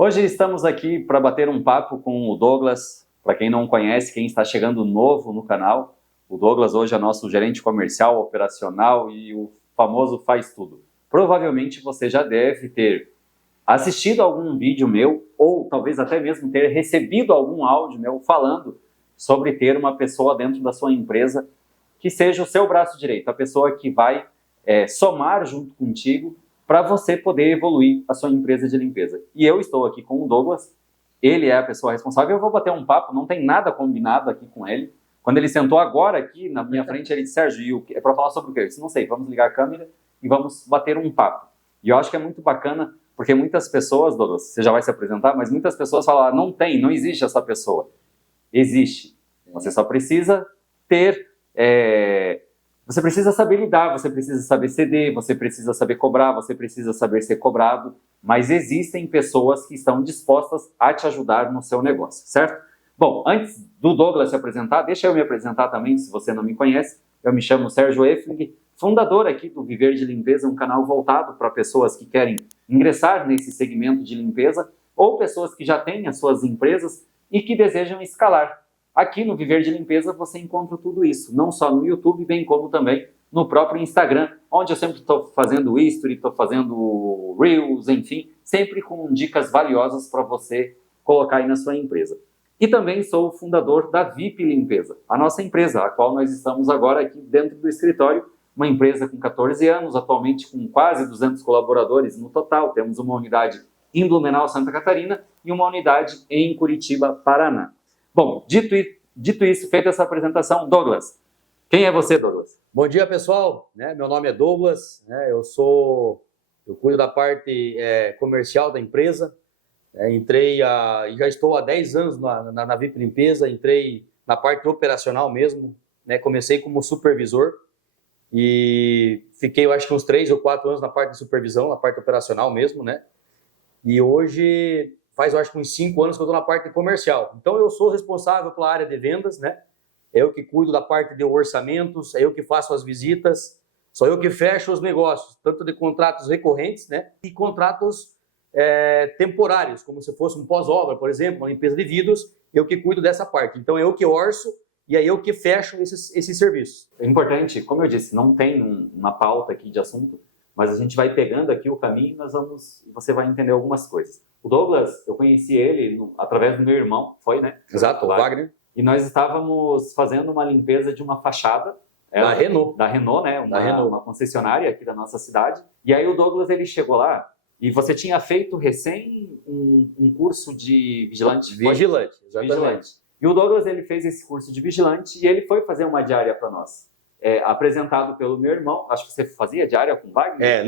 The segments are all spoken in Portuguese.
Hoje estamos aqui para bater um papo com o Douglas. Para quem não conhece, quem está chegando novo no canal, o Douglas hoje é nosso gerente comercial, operacional e o famoso faz tudo. Provavelmente você já deve ter assistido algum vídeo meu ou talvez até mesmo ter recebido algum áudio meu falando sobre ter uma pessoa dentro da sua empresa que seja o seu braço direito, a pessoa que vai somar junto contigo para você poder evoluir a sua empresa de limpeza. E eu estou aqui com o Douglas, ele é a pessoa responsável, eu vou bater um papo, não tem nada combinado aqui com ele. Quando ele sentou agora aqui na minha frente, ele disse, Sérgio, é para falar sobre o quê? Eu disse, não sei, vamos ligar a câmera e vamos bater um papo. E eu acho que é muito bacana, porque muitas pessoas, Douglas, você já vai se apresentar, mas muitas pessoas falam, não existe essa pessoa. Existe. Você só precisa ter... Você precisa saber lidar, você precisa saber ceder, você precisa saber cobrar, você precisa saber ser cobrado, mas existem pessoas que estão dispostas a te ajudar no seu negócio, certo? Bom, antes do Douglas se apresentar, deixa eu me apresentar também, se você não me conhece. Eu me chamo Sérgio Effling, fundador aqui do Viver de Limpeza, um canal voltado para pessoas que querem ingressar nesse segmento de limpeza ou pessoas que já têm as suas empresas e que desejam escalar. Aqui no Viver de Limpeza você encontra tudo isso, não só no YouTube, bem como também no próprio Instagram, onde eu sempre estou fazendo history, estou fazendo reels, enfim, sempre com dicas valiosas para você colocar aí na sua empresa. E também sou o fundador da VIP Limpeza, a nossa empresa, a qual nós estamos agora aqui dentro do escritório, uma empresa com 14 anos, atualmente com quase 200 colaboradores no total. Temos uma unidade em Blumenau, Santa Catarina, e uma unidade em Curitiba, Paraná. Bom, dito isso, feita essa apresentação, Douglas, quem é você, Douglas? Bom dia, pessoal. Meu nome é Douglas, eu cuido da parte comercial da empresa. Já estou há 10 anos na VIP Limpeza, entrei na parte operacional mesmo, comecei como supervisor e fiquei, eu acho que uns 3 ou 4 anos na parte de supervisão, na parte operacional mesmo, E hoje faz, eu acho que uns 5 anos que eu estou na parte comercial. Então eu sou responsável pela área de vendas, É eu que cuido da parte de orçamentos, é eu que faço as visitas, sou eu que fecho os negócios, tanto de contratos recorrentes, E contratos temporários, como se fosse um pós-obra, por exemplo, uma limpeza de vidros, eu que cuido dessa parte. Então é eu que orço e é eu que fecho esses serviços. É importante, como eu disse, não tem uma pauta aqui de assunto, mas a gente vai pegando aqui o caminho e você vai entender algumas coisas. O Douglas, eu conheci ele através do meu irmão, foi, Exato, o Wagner. E nós estávamos fazendo uma limpeza de uma fachada. Da Renault. Da Renault, uma concessionária aqui da nossa cidade. E aí o Douglas, ele chegou lá e você tinha feito recém um curso de vigilante. Vigilante, exatamente. Vigilante. E o Douglas, ele fez esse curso de vigilante e ele foi fazer uma diária para nós. Apresentado pelo meu irmão. Acho que você fazia diária com o Wagner?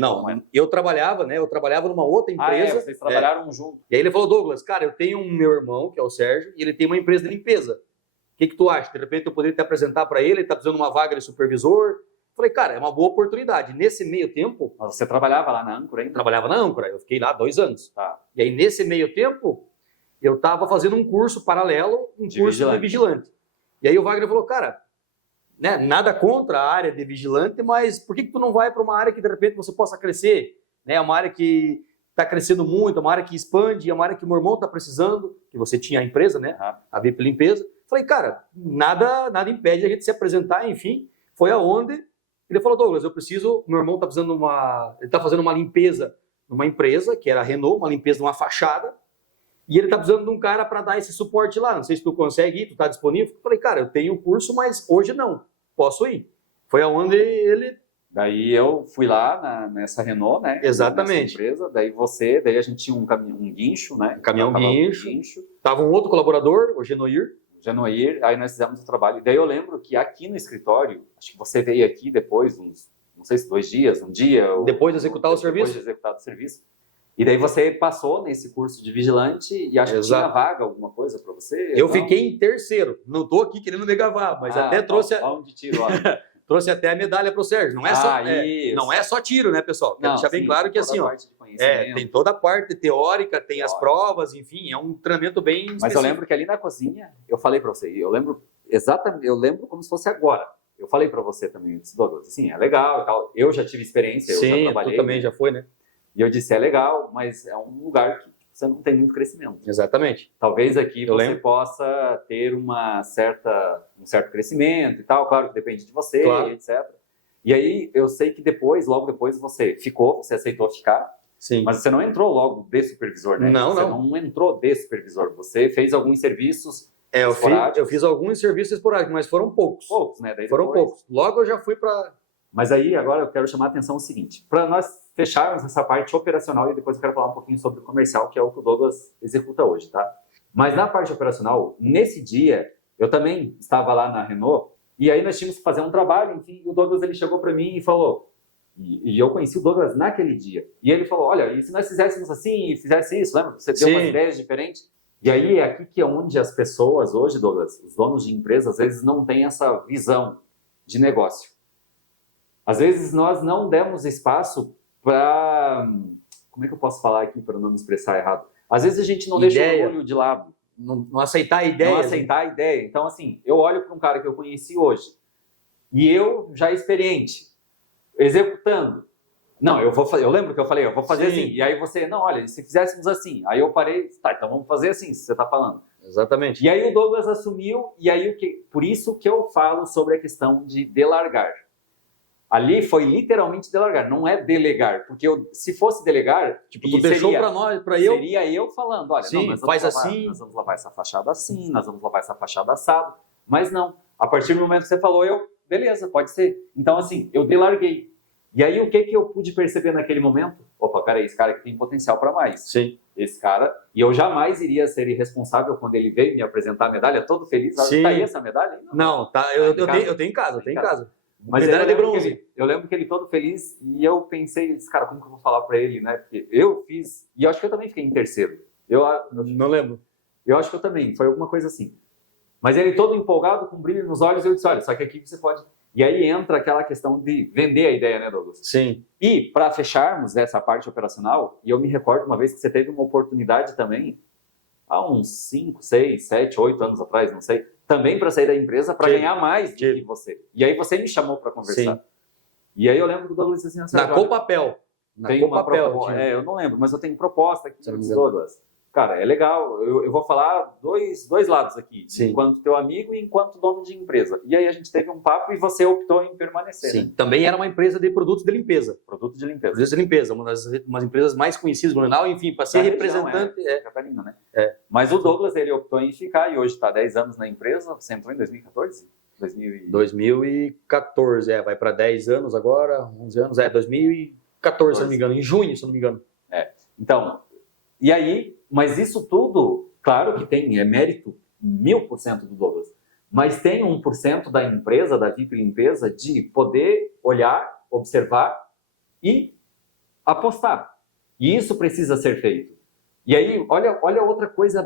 Eu trabalhava, eu trabalhava numa outra empresa. Vocês trabalharam juntos. E aí ele falou, Douglas, cara, eu tenho um meu irmão, que é o Sérgio, e ele tem uma empresa de limpeza. O que tu acha? De repente eu poderia te apresentar para ele tá precisando de uma vaga de supervisor. Falei, cara, é uma boa oportunidade. Nesse meio tempo... Mas você trabalhava lá na Âncora ainda? Trabalhava na Âncora, eu fiquei lá 2 anos. Tá. E aí nesse meio tempo, eu estava fazendo um curso paralelo, curso de vigilante. E aí o Wagner falou, cara, nada contra a área de vigilante, mas por que tu não vai para uma área que de repente você possa crescer? É uma área que está crescendo muito, é uma área que expande, é uma área que o meu irmão está precisando, que você tinha a empresa, a VIP Limpeza. Falei, cara, nada impede a gente se apresentar, enfim. Foi aonde ele falou, Douglas, meu irmão está precisando ele está fazendo uma limpeza numa empresa, que era a Renault, uma limpeza de uma fachada, e ele está precisando de um cara para dar esse suporte lá. Não sei se tu consegue ir, tu está disponível? Falei, cara, eu tenho o curso, mas hoje não, posso ir. Foi aonde ele... Daí eu fui lá nessa Renault, Exatamente. Nessa empresa, daí a gente tinha um guincho, Um caminhão guincho. Tava um outro colaborador, o Genoir, aí nós fizemos o trabalho. E daí eu lembro que aqui no escritório, acho que você veio aqui depois, não sei se 2 dias, um dia... Depois de executar o serviço. Depois de executar o serviço. E daí você passou nesse curso de vigilante e acho que tinha vaga, alguma coisa para você? Eu fiquei em terceiro. Não estou aqui querendo me gabar, mas até trouxe... Onde tiro, trouxe até a medalha para o Sérgio. Não é só tiro, pessoal? Quero deixar bem claro que assim, tem toda a parte teórica, tem as provas, enfim, é um treinamento bem específico. Mas eu lembro que ali na cozinha, eu falei para você, eu lembro como se fosse agora. Eu falei para você também, Douglas, assim, é legal e tal. Eu já tive experiência, eu já trabalhei. Tu também já foi, E eu disse, é legal, mas é um lugar que você não tem muito crescimento. Exatamente. Talvez aqui você possa ter um certo crescimento e tal, claro que depende de você, etc. E aí eu sei que logo depois você aceitou ficar, sim. Mas você não entrou logo de supervisor, né? Você não entrou de supervisor, você fez alguns serviços esporádicos. Eu fiz alguns serviços esporádicos, mas foram poucos. Poucos, né? Poucos. Logo eu já fui para... Mas aí agora eu quero chamar a atenção o seguinte, para nós fecharmos essa parte operacional e depois eu quero falar um pouquinho sobre o comercial, que é o que o Douglas executa hoje, tá? Mas na parte operacional, nesse dia, eu também estava lá na Renault e aí nós tínhamos que fazer um trabalho, enfim, e o Douglas ele chegou para mim e falou, e eu conheci o Douglas naquele dia, e ele falou, olha, e se nós fizéssemos assim, e fizesse isso, lembra? Você deu umas ideias diferentes. E aí é aqui que é onde as pessoas hoje, Douglas, os donos de empresas, às vezes não têm essa visão de negócio. Às vezes nós não demos espaço para... Como é que eu posso falar aqui para não me expressar errado? Às vezes a gente não deixa o orgulho de lado. Não aceitar a ideia. Não aceitar a ideia. Então, assim, eu olho para um cara que eu conheci hoje e eu já experiente, executando. Não, eu lembro que eu falei, eu vou fazer assim. E aí você, não, olha, se fizéssemos assim. Aí eu parei, tá, então vamos fazer assim, se você está falando. Exatamente. E aí o Douglas assumiu, e aí por isso que eu falo sobre a questão de delargar. Ali foi literalmente delegar, não é delegar, porque se fosse delegar, tipo, tu deixou para nós, para eu, seria eu falando, olha, sim, não, faz assim, nós vamos lavar essa fachada assim, nós vamos lavar essa fachada assado, mas não. A partir do momento que você falou, beleza, pode ser. Então assim, eu delarguei. E aí o que eu pude perceber naquele momento? Opa, peraí, esse cara aqui tem potencial para mais. Sim. Esse cara, e eu jamais iria ser irresponsável quando ele veio me apresentar a medalha, todo feliz. Sim. Tá aí essa medalha? Não, tá, eu tenho em casa, Mas medalha de bronze. Eu lembro que ele todo feliz e eu pensei, cara, como que eu vou falar para ele, né? Porque eu fiz, e eu acho que eu também fiquei em terceiro. Eu não lembro. Eu acho que eu também, foi alguma coisa assim. Mas ele todo empolgado, com brilho nos olhos, eu disse, olha, só que aqui você pode... E aí entra aquela questão de vender a ideia, né, Douglas? Sim. E para fecharmos essa parte operacional, e eu me recordo uma vez que você teve uma oportunidade também, há uns 5, 6, 7, 8 anos atrás, não sei, também para sair da empresa para ganhar mais do que você. E aí você me chamou para conversar. Sim. E aí eu lembro que o Douglas disse assim... Na Copapel. Tem uma proposta, eu não lembro, mas eu tenho proposta aqui, Douglas. Cara, é legal, eu vou falar dois lados aqui, sim, enquanto teu amigo e enquanto dono de empresa. E aí a gente teve um papo e você optou em permanecer. Sim, né? Também era uma empresa de produtos de limpeza. Produtos de limpeza. Produtos de limpeza, uma das empresas mais conhecidas no Blumenau, enfim, para ser representante... Catarina, né? Mas o Douglas, ele optou em ficar e hoje está 10 anos na empresa, você entrou em 2014? 2014, vai para 10 anos agora, 11 anos, 2014, se não me engano, em junho, se não me engano. Então, e aí, mas isso tudo, claro que é mérito 1000% do Douglas, mas tem 1% da empresa, da VIP Limpeza, de poder olhar, observar e apostar. E isso precisa ser feito. E aí, olha outra coisa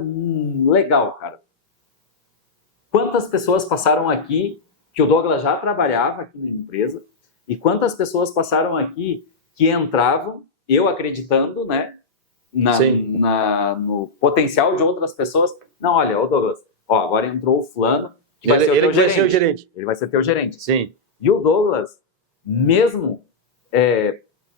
legal, cara. Quantas pessoas passaram aqui, que o Douglas já trabalhava aqui na empresa, e quantas pessoas passaram aqui que entravam, eu acreditando, né, no potencial de outras pessoas. Não, olha, o Douglas, agora entrou o fulano, que vai ser o teu gerente. Ele vai ser teu gerente. Sim. E o Douglas, mesmo...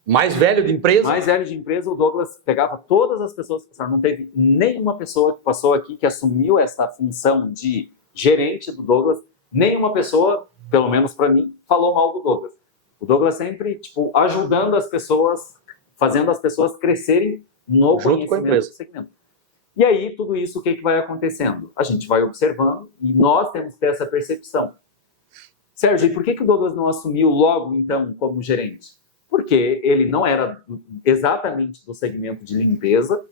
mais velho de empresa, o Douglas pegava todas as pessoas que passaram. Não teve nenhuma pessoa que passou aqui que assumiu essa função de gerente do Douglas. Nenhuma pessoa, pelo menos para mim, falou mal do Douglas. O Douglas sempre, ajudando as pessoas, fazendo as pessoas crescerem no conhecimento do segmento. E aí, tudo isso, o que vai acontecendo? A gente vai observando e nós temos que ter essa percepção. Sérgio, e por que o Douglas não assumiu logo, então, como gerente? Porque ele não era exatamente do segmento de limpeza,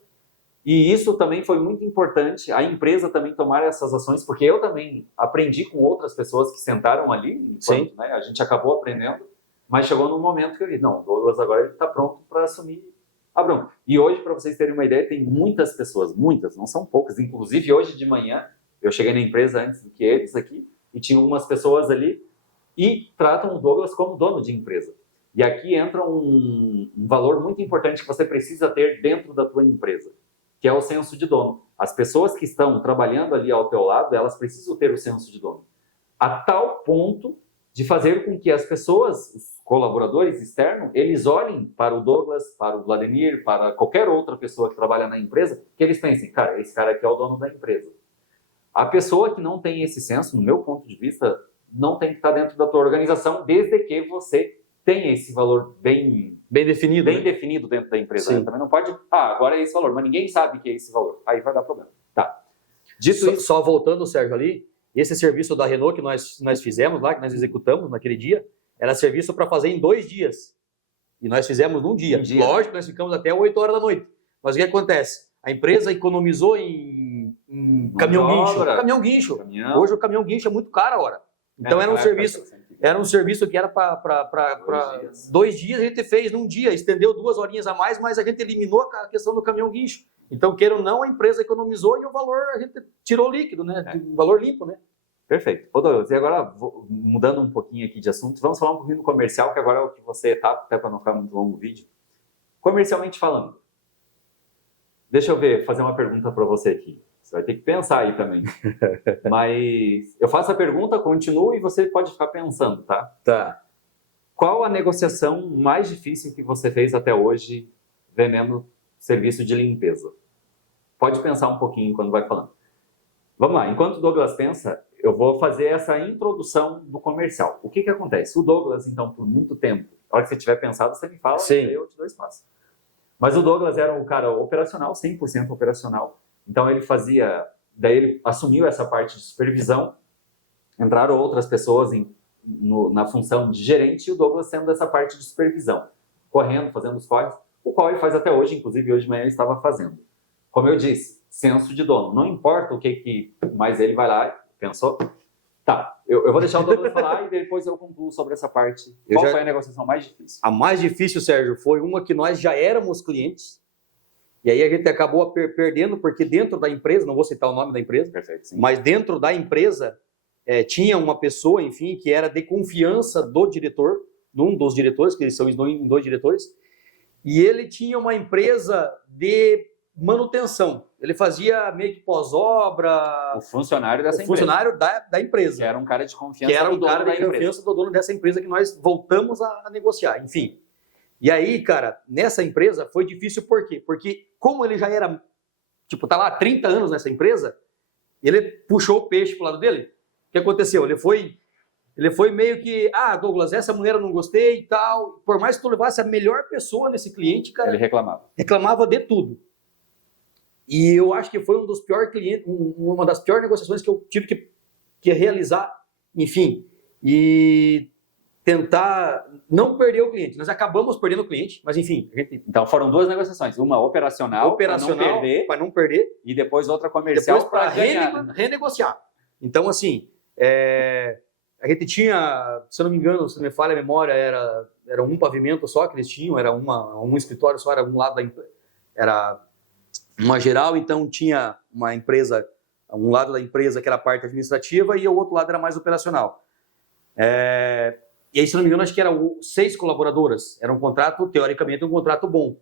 e isso também foi muito importante, a empresa também tomar essas ações, porque eu também aprendi com outras pessoas que sentaram ali, enquanto, né, a gente acabou aprendendo, mas chegou num momento que eu vi, não, o Douglas agora está pronto para assumir a bronca. E hoje, para vocês terem uma ideia, tem muitas pessoas, muitas, não são poucas, inclusive hoje de manhã, eu cheguei na empresa antes do que eles aqui, e tinha umas pessoas ali, e tratam o Douglas como dono de empresa. E aqui entra um valor muito importante que você precisa ter dentro da tua empresa, que é o senso de dono. As pessoas que estão trabalhando ali ao teu lado, elas precisam ter o senso de dono. A tal ponto de fazer com que as pessoas, os colaboradores externos, eles olhem para o Douglas, para o Vladimir, para qualquer outra pessoa que trabalha na empresa, que eles pensem, cara, esse cara aqui é o dono da empresa. A pessoa que não tem esse senso, no meu ponto de vista, não tem que estar dentro da tua organização, desde que você tenha esse valor bem definido, definido dentro da empresa. Né? Também não pode, agora é esse valor, mas ninguém sabe que é esse valor. Aí vai dar problema. Tá. Dito isso, só voltando, Sérgio, ali, esse serviço da Renault que nós fizemos lá, que nós executamos naquele dia, era serviço para fazer em 2 dias. E nós fizemos num dia. Lógico que nós ficamos até 8 horas da noite. Mas o que acontece? A empresa economizou em caminhão guincho. Hoje o caminhão guincho é muito caro agora. Então era um serviço que era para 2 dias, a gente fez num dia, estendeu 2 horinhas a mais, mas a gente eliminou a questão do caminhão guincho. Então, queira ou não, a empresa economizou e o valor a gente tirou líquido, né? O valor limpo, né? Perfeito. Ô, Douglas, e agora, mudando um pouquinho aqui de assunto, vamos falar um pouquinho do comercial, que agora é o que você está, até para não ficar muito longo o vídeo. Comercialmente falando, deixa eu fazer uma pergunta para você aqui. Você vai ter que pensar aí também. Mas eu faço a pergunta, continuo e você pode ficar pensando, tá? Tá. Qual a negociação mais difícil que você fez até hoje vendendo serviço de limpeza? Pode pensar um pouquinho quando vai falando. Vamos lá, enquanto o Douglas pensa, eu vou fazer essa introdução do comercial. O que acontece? O Douglas, então, por muito tempo, a hora que você tiver pensado, você me fala, Sim. eu te dou espaço. Mas o Douglas era um cara operacional, 100% operacional. Então ele daí ele assumiu essa parte de supervisão, entraram outras pessoas na função de gerente e o Douglas sendo essa parte de supervisão, correndo, fazendo os corres, o qual ele faz até hoje, inclusive hoje de manhã ele estava fazendo. Como eu disse, senso de dono, não importa o que mas ele vai lá, pensou, tá, eu vou deixar o Douglas falar e depois eu concluo sobre essa parte. Qual foi a negociação mais difícil? A mais difícil, Sérgio, foi uma que nós já éramos clientes. E aí a gente acabou perdendo, porque dentro da empresa, não vou citar o nome da empresa, perfeito, sim. Mas dentro da empresa tinha uma pessoa, enfim, que era de confiança do diretor, de um dos diretores, que eles são em 2 diretores, e ele tinha uma empresa de manutenção. Ele fazia meio que pós-obra... O funcionário dessa empresa. O funcionário da empresa. Que era um cara de confiança do dono dessa empresa que nós voltamos a negociar, enfim. E aí, cara, nessa empresa foi difícil por quê? Porque como ele já era, tá lá há 30 anos nessa empresa, ele puxou o peixe pro lado dele. O que aconteceu? Ele foi meio que, Douglas, essa mulher eu não gostei e tal. Por mais que tu levasse a melhor pessoa nesse cliente, cara... Ele reclamava. Reclamava de tudo. E eu acho que foi uma das piores negociações que eu tive que realizar, enfim. E... tentar não perder o cliente. Nós acabamos perdendo o cliente, mas enfim. Então foram 2 negociações. Uma operacional para não perder. E depois outra comercial para renegociar. Então, assim, a gente tinha, se eu não me engano, se não me falha a memória, era um pavimento só que eles tinham, era um escritório só, era um lado da empresa, era uma geral, então tinha uma empresa, um lado da empresa que era a parte administrativa e o outro lado era mais operacional. E aí, se não me engano, acho que eram 6 colaboradoras. Era um contrato, teoricamente, um contrato bom.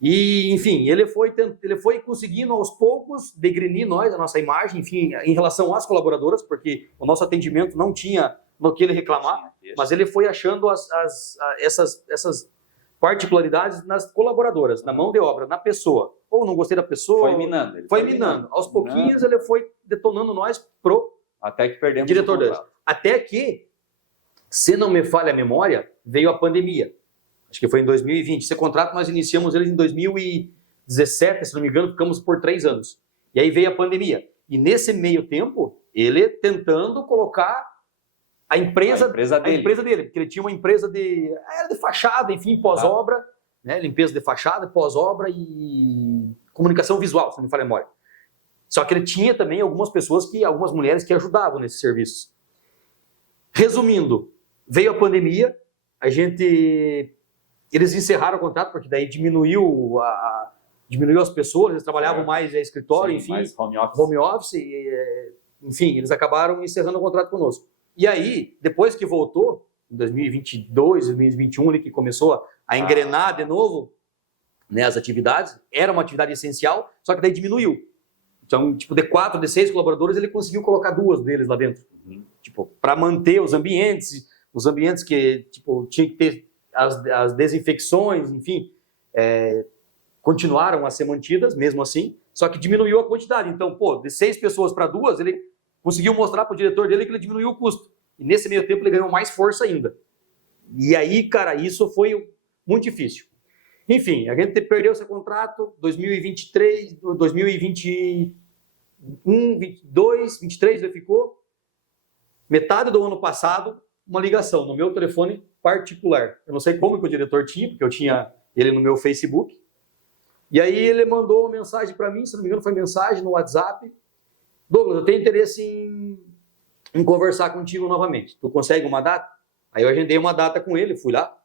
E, enfim, ele foi conseguindo aos poucos degrenir a nossa imagem, enfim, em relação às colaboradoras, porque o nosso atendimento não tinha no que ele reclamar, mas ele foi achando essas particularidades nas colaboradoras, na mão de obra, na pessoa. Ou não gostei da pessoa. Foi minando. Aos pouquinhos ele foi detonando nós até que perdemos diretor deles. Até que, se não me falha a memória, veio a pandemia. Acho que foi em 2020. Esse contrato nós iniciamos ele em 2017, se não me engano, ficamos por 3 anos. E aí veio a pandemia. E nesse meio tempo, ele tentando colocar a empresa dele, porque ele tinha uma empresa de fachada, enfim, pós-obra, né? Limpeza de fachada, pós-obra e comunicação visual, se não me falha a memória. Só que ele tinha também algumas mulheres que ajudavam nesses serviços. Resumindo, veio a pandemia, eles encerraram o contrato, porque daí diminuiu as pessoas, eles trabalhavam mais em escritório, enfim, mais home office, enfim, eles acabaram encerrando o contrato conosco. E aí, depois que voltou, em 2022, 2021, ele que começou a engrenar de novo, né, as atividades, era uma atividade essencial, só que daí diminuiu. Então, de 4, de 6 colaboradores, ele conseguiu colocar 2 deles lá dentro. Para manter os ambientes, os ambientes que tipo, tinha que ter as desinfecções, enfim, continuaram a ser mantidas, mesmo assim, só que diminuiu a quantidade. Então, pô, de 6 pessoas para 2, ele conseguiu mostrar para o diretor dele que ele diminuiu o custo. E nesse meio tempo ele ganhou mais força ainda. E aí, cara, isso foi muito difícil. Enfim, a gente perdeu esse contrato 2023, 2021, 22, 23 ele ficou. Metade do ano passado, uma ligação no meu telefone particular. Eu não sei como que o diretor tinha, porque eu tinha ele no meu Facebook. E aí ele mandou uma mensagem para mim, se não me engano foi mensagem no WhatsApp. Douglas, eu tenho interesse em conversar contigo novamente. Tu consegue uma data? Aí eu agendei uma data com ele, fui lá.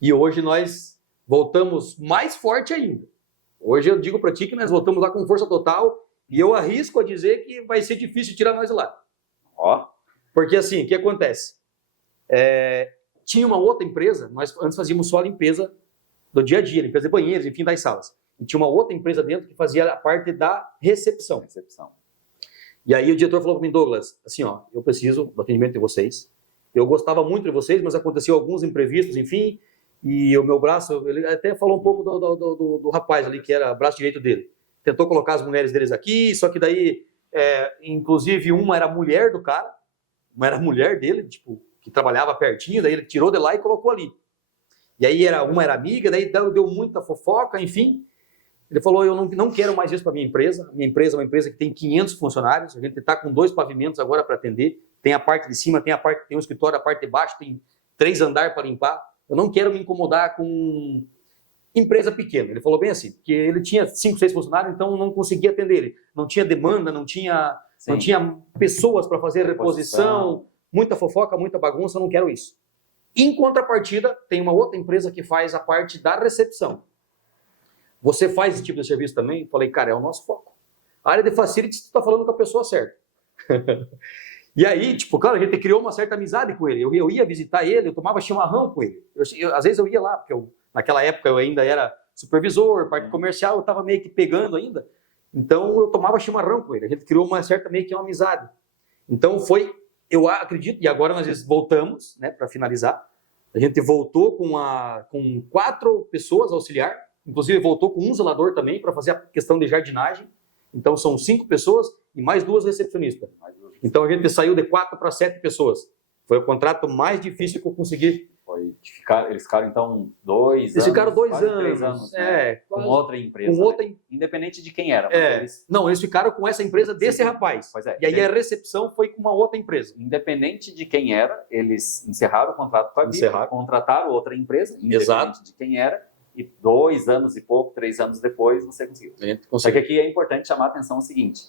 E hoje nós voltamos mais forte ainda. Hoje eu digo para ti que nós voltamos lá com força total e eu arrisco a dizer que vai ser difícil tirar nós de lá. Ó. Porque assim, o que acontece? Tinha uma outra empresa, nós antes fazíamos só a limpeza do dia a dia, limpeza de banheiros, enfim, das salas. E tinha uma outra empresa dentro que fazia a parte da recepção. E aí o diretor falou para mim, Douglas, assim, ó, eu preciso do atendimento de vocês. Eu gostava muito de vocês, mas aconteceu alguns imprevistos, enfim, e o meu braço, ele até falou um pouco do rapaz ali, que era o braço direito dele. Tentou colocar as mulheres deles aqui, só que daí, inclusive, uma era a mulher do cara, uma era a mulher dele, tipo, que trabalhava pertinho, daí ele tirou de lá e colocou ali. E aí uma era amiga, daí deu muita fofoca, enfim. Ele falou, eu não quero mais isso para minha empresa. Minha empresa é uma empresa que tem 500 funcionários, a gente está com 2 pavimentos agora para atender. Tem a parte de cima, tem um escritório, a parte de baixo, tem 3 andares para limpar. Eu não quero me incomodar com empresa pequena. Ele falou bem assim, porque ele tinha 5, 6 funcionários, então não conseguia atender ele. Não tinha demanda, não tinha pessoas para fazer reposição, muita fofoca, muita bagunça, eu não quero isso. Em contrapartida, tem uma outra empresa que faz a parte da recepção. Você faz esse tipo de serviço também? Falei, cara, é o nosso foco. A área de facility, você está falando com a pessoa certa. E aí, tipo, claro, a gente criou uma certa amizade com ele. Eu ia visitar ele, eu tomava chimarrão com ele. Às vezes eu ia lá, porque naquela época eu ainda era supervisor, parte comercial, eu estava meio que pegando ainda. Então eu tomava chimarrão com ele. A gente criou uma certa meio que uma amizade. Então eu acredito, e agora nós voltamos, né, para finalizar. A gente voltou com 4 pessoas auxiliar, inclusive voltou com um zelador também para fazer a questão de jardinagem. Então são 5 pessoas e mais 2 recepcionistas. Então a gente saiu de 4 para 7 pessoas. Foi o contrato mais difícil que eu consegui. Eles ficaram então 2 anos. Eles ficaram 2 anos. 3 anos. Né? Com outra empresa. Independente de quem era. Não, eles ficaram com essa empresa desse rapaz. E aí a recepção foi com uma outra empresa. Independente de quem era, eles encerraram o contrato com a VIP, contrataram outra empresa, independente de quem era, e 2 anos e pouco, 3 anos depois, você conseguiu. Só que aqui é importante chamar a atenção o seguinte.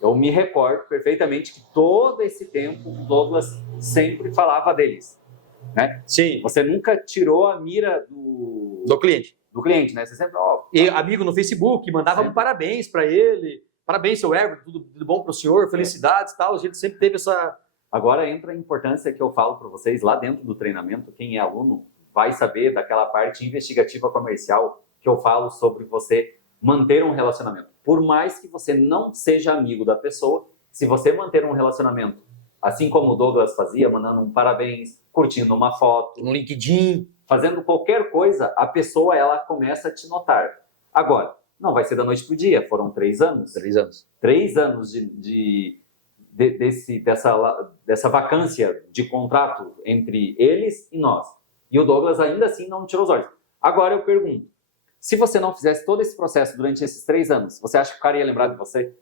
Eu me recordo perfeitamente que todo esse tempo o Douglas sempre falava deles. Né? Sim. Você nunca tirou a mira do cliente. Do cliente, né? Você sempre... E amigo no Facebook, mandava um parabéns para ele. Parabéns, seu Everton, tudo bom para o senhor, felicidades e tal. A gente sempre teve essa... Agora entra a importância que eu falo para vocês lá dentro do treinamento. Quem é aluno vai saber daquela parte investigativa comercial que eu falo sobre você manter um relacionamento. Por mais que você não seja amigo da pessoa, se você manter um relacionamento, assim como o Douglas fazia, mandando um parabéns, curtindo uma foto, no LinkedIn, fazendo qualquer coisa, a pessoa ela começa a te notar. Agora, não vai ser da noite pro dia, foram 3 anos. 3 anos. 3 anos dessa vacância de contrato entre eles e nós. E o Douglas ainda assim não tirou os olhos. Agora eu pergunto, se você não fizesse todo esse processo durante esses 3 anos, você acha que o cara ia lembrar de você?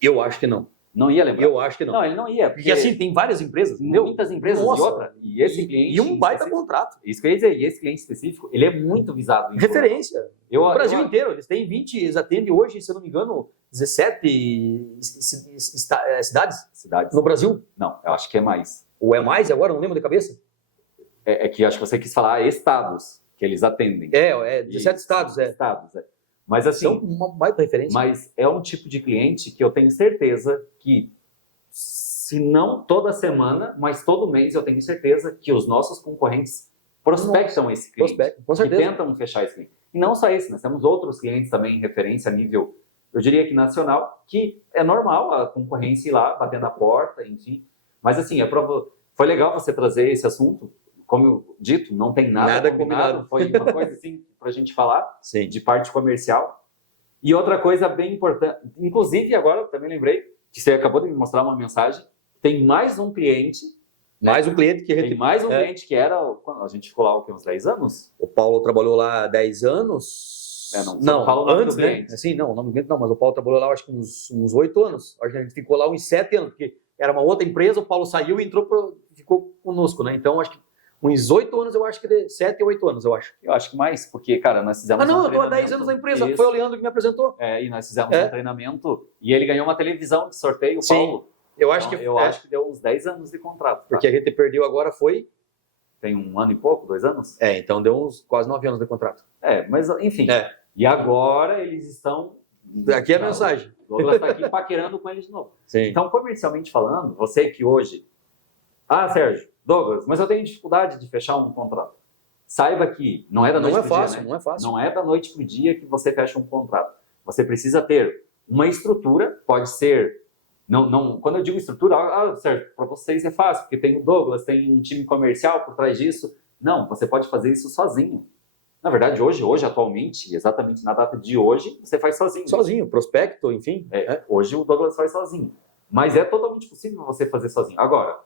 Eu acho que não. Não ia lembrar? Eu acho que não. Não, ele não ia. Porque assim, tem várias empresas. Muitas empresas e outra. E esse cliente... E um baita contrato. Isso que eu ia dizer. E esse cliente específico, ele é muito visado. Referência. O Brasil inteiro. Eles têm 20, eles atendem hoje, se eu não me engano, 17 cidades no Brasil. Não, eu acho que é mais. Ou é mais agora? Não lembro de cabeça. É que acho que você quis falar estados que eles atendem. 17 estados. Mas assim, são uma baita referência. Mas é um tipo de cliente que eu tenho certeza que, se não toda semana, mas todo mês eu tenho certeza que os nossos concorrentes prospectam esse cliente. Com certeza. E tentam fechar esse cliente. E não só esse, nós temos outros clientes também em referência a nível, eu diria que nacional, que é normal a concorrência ir lá, bater na porta, enfim. Mas assim, foi legal você trazer esse assunto. Como eu dito, não tem nada combinado. Foi uma coisa assim para a gente falar, Sim. de parte comercial. E outra coisa bem importante, inclusive agora eu também lembrei, que você acabou de me mostrar uma mensagem, tem mais um cliente. Mais um cliente que... Tem mais um cliente que era... A gente ficou lá uns 10 anos? O Paulo trabalhou lá 10 anos. Não fala o nome antes, do cliente. Né? Assim, não, o nome do cliente não, mas o Paulo trabalhou lá acho que uns 8 anos. Acho que a gente ficou lá uns 7 anos, porque era uma outra empresa, o Paulo saiu e ficou conosco, né? Então, acho que uns 8 anos, eu acho que 7 ou 8 anos, eu acho. Eu acho que mais, porque, cara, nós fizemos eu tô há 10 anos na empresa. Isso. Foi o Leandro que me apresentou. E nós fizemos um treinamento e ele ganhou uma televisão de sorteio, o Paulo. Sim, eu acho acho que deu uns 10 anos de contrato. Tá? Porque a gente perdeu agora Tem 1 ano e pouco, 2 anos? Então deu uns quase 9 anos de contrato. Mas enfim. E agora eles estão... Aqui é a mensagem. O Douglas está aqui paquerando com eles de novo. Sim. Então, comercialmente falando, você que hoje... Sérgio, Douglas, mas eu tenho dificuldade de fechar um contrato. Saiba que não é da noite pro dia, né? Não é fácil. Não é da noite para o dia que você fecha um contrato. Você precisa ter uma estrutura, pode ser... quando eu digo estrutura, Sérgio, para vocês é fácil, porque tem o Douglas, tem um time comercial por trás disso. Não, você pode fazer isso sozinho. Na verdade, hoje, atualmente, exatamente na data de hoje, você faz sozinho. Sozinho, prospecto, enfim. Hoje o Douglas faz sozinho. Mas é totalmente possível você fazer sozinho. Agora,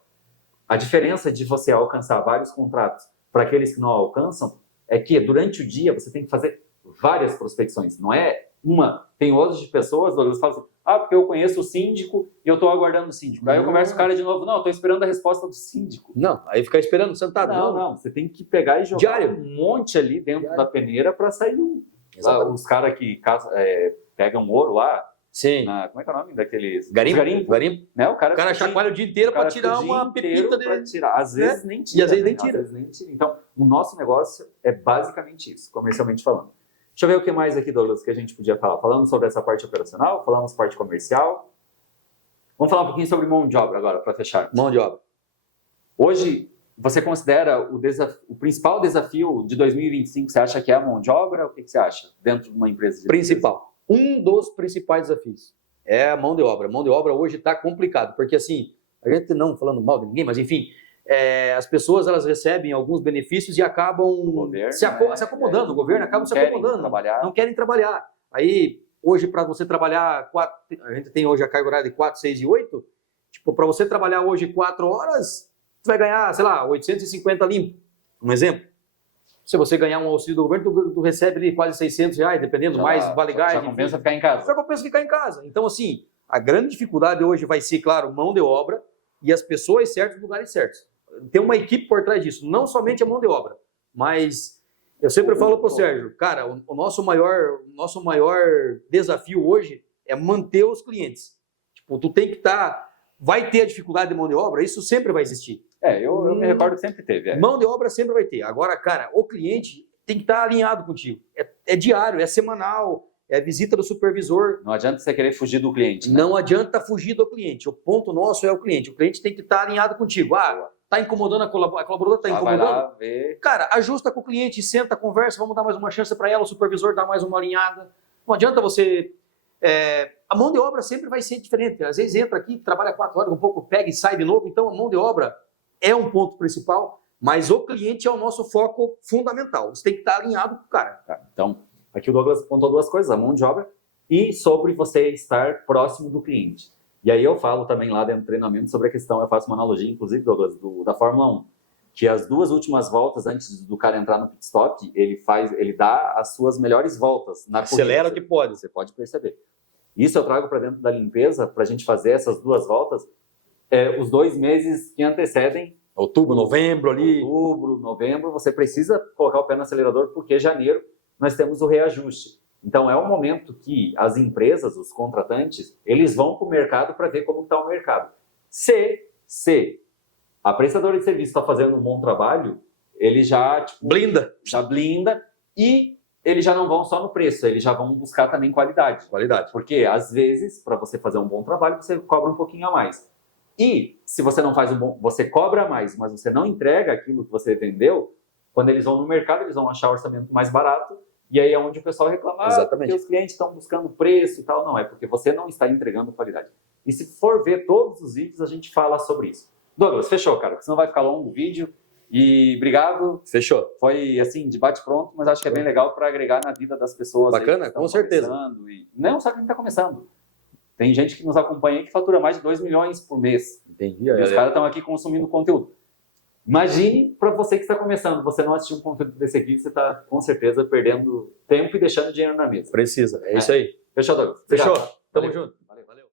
a diferença de você alcançar vários contratos para aqueles que não alcançam é que durante o dia você tem que fazer várias prospecções. Não é uma. Tem hoje pessoas, Douglas, falam assim, porque eu conheço o síndico e eu estou aguardando o síndico. Aí eu converso com o cara de novo, eu estou esperando a resposta do síndico. Não, aí ficar esperando sentado. Não, você tem que pegar e jogar um monte ali dentro da peneira para sair um. Os caras que pegam ouro lá. Sim. Como é que é o nome daqueles? Garimpo. Né? O cara chacoalha o dia inteiro para tirar uma pepita dele. Às vezes nem tira. E às vezes nem tira. Então, o nosso negócio é basicamente isso, comercialmente falando. Deixa eu ver o que mais aqui, Douglas, que a gente podia falar. Falamos sobre essa parte operacional, falamos parte comercial. Vamos falar um pouquinho sobre mão de obra agora, para fechar. Mão de obra. Hoje, você considera o principal desafio de 2025, você acha que é a mão de obra? O que você acha dentro de uma empresa? Principal. Um dos principais desafios é a mão de obra. A mão de obra hoje está complicado, porque assim, a gente não falando mal de ninguém, mas enfim, as pessoas elas recebem alguns benefícios e acabam se acomodando. O governo acaba se acomodando. Não querem trabalhar. Aí, hoje, para você trabalhar, a gente tem hoje a carga horária de 4, 6 e 8. Tipo, para você trabalhar hoje 4 horas, você vai ganhar, sei lá, 850 limpo. Um exemplo. Se você ganhar um auxílio do governo, tu recebe ali quase 600 reais, dependendo, mais vale gás. Já compensa ficar em casa. Já compensa ficar em casa. Então, assim, a grande dificuldade hoje vai ser, claro, mão de obra e as pessoas certas nos lugares certos. Tem uma equipe por trás disso, não somente a mão de obra, mas eu sempre falo para o Sérgio, cara, o nosso maior desafio hoje é manter os clientes. Tipo, tu tem que vai ter a dificuldade de mão de obra, isso sempre vai existir. Eu me recordo que sempre teve. Mão de obra sempre vai ter. Agora, cara, o cliente tem que estar alinhado contigo. É diário, é semanal, é visita do supervisor. Não adianta você querer fugir do cliente. Né? Não adianta fugir do cliente. O ponto nosso é o cliente. O cliente tem que estar alinhado contigo. Tá incomodando a colaboradora? Tá incomodando? Vai lá ver. Cara, ajusta com o cliente, senta, conversa, vamos dar mais uma chance para ela, o supervisor dá mais uma alinhada. Não adianta você... a mão de obra sempre vai ser diferente. Às vezes entra aqui, trabalha 4 horas, um pouco pega e sai de novo. Então, a mão de obra é um ponto principal, mas o cliente é o nosso foco fundamental. Você tem que estar alinhado com o cara. Então, aqui o Douglas pontuou 2 coisas, a mão de obra e sobre você estar próximo do cliente. E aí eu falo também lá dentro do treinamento sobre a questão, eu faço uma analogia, inclusive, Douglas, da Fórmula 1, que as 2 últimas voltas antes do cara entrar no pit stop, ele dá as suas melhores voltas na corrida. Acelera o que pode. Você pode perceber. Isso eu trago para dentro da limpeza, para a gente fazer essas 2 voltas, os 2 meses que antecedem. Outubro, novembro ali. Outubro, novembro, você precisa colocar o pé no acelerador, porque janeiro nós temos o reajuste. Então, é um momento que as empresas, os contratantes, eles vão para o mercado para ver como está o mercado. Se a prestadora de serviço está fazendo um bom trabalho, ele já blinda e eles já não vão só no preço, eles já vão buscar também qualidade. Porque, às vezes, para você fazer um bom trabalho, você cobra um pouquinho a mais. E, se você não faz você cobra mais, mas você não entrega aquilo que você vendeu, quando eles vão no mercado, eles vão achar o orçamento mais barato. E aí é onde o pessoal reclama, porque os clientes estão buscando preço e tal. Não, é porque você não está entregando qualidade. E se for ver todos os vídeos, a gente fala sobre isso. Douglas, fechou, cara, senão vai ficar longo o vídeo. E obrigado. Fechou. Foi assim, de bate-pronto, mas acho que é bem legal para agregar na vida das pessoas. Bacana, com certeza. E não só quem está começando. Tem gente que nos acompanha aí que fatura mais de 2 milhões por mês. Entendi. E os caras estão aqui consumindo conteúdo. Imagine para você que está começando, você não assistir um conteúdo desse aqui, você está com certeza perdendo tempo e deixando dinheiro na mesa. Precisa, é isso aí. Fechou, Douglas. Fechou. Obrigado. Tamo Valeu. junto.